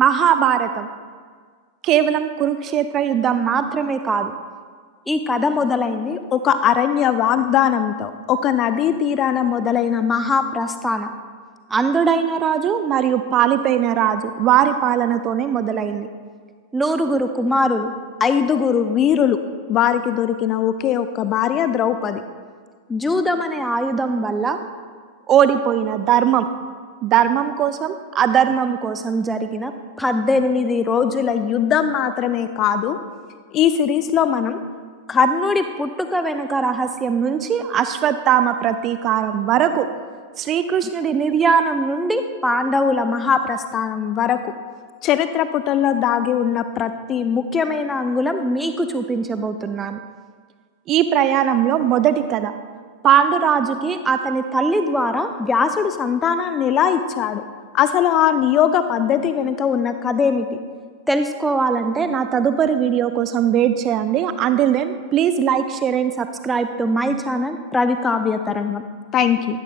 మహాభారతం కేవలం కురుక్షేత్ర యుద్ధం మాత్రమే కాదు. ఈ కథ మొదలైంది ఒక అరణ్య వాగ్దానంతో. ఒక నదీ తీరాన మొదలైన మహాప్రస్థానం అంధుడైన రాజు మరియు పాలిపోయిన రాజు వారి పాలనతోనే మొదలైంది. 9 కుమారులు, 5 వీరులు, వారికి దొరికిన ఒకే ఒక్క భార్య ద్రౌపది. జూదం అనే ఆయుధం వల్ల ఓడిపోయిన ధర్మం కోసం అధర్మం కోసం జరిగిన 18 రోజుల యుద్ధం మాత్రమే కాదు. ఈ సిరీస్లో మనం కర్ణుడి పుట్టుక వెనుక రహస్యం నుంచి అశ్వత్థామ ప్రతీకారం వరకు, శ్రీకృష్ణుడి నిర్యాణం నుండి పాండవుల మహాప్రస్థానం వరకు చరిత్ర పుటల్లో దాగి ఉన్న ప్రతి ముఖ్యమైన అంగుళం మీకు చూపించబోతున్నాను. ఈ ప్రయాణంలో మొదటి కథ, పాండురాజుకి అతని తల్లి ద్వారా వ్యాసుడు సంతానాన్ని ఎలా ఇచ్చాడు, అసలు ఆ నియోగ పద్ధతి వెనుక ఉన్న కథ ఏమిటి తెలుసుకోవాలంటే నా తదుపరి వీడియో కోసం వెయిట్ చేయండి. Until then please like, share and subscribe to my channel Ravikavya తరంగం. Thank you.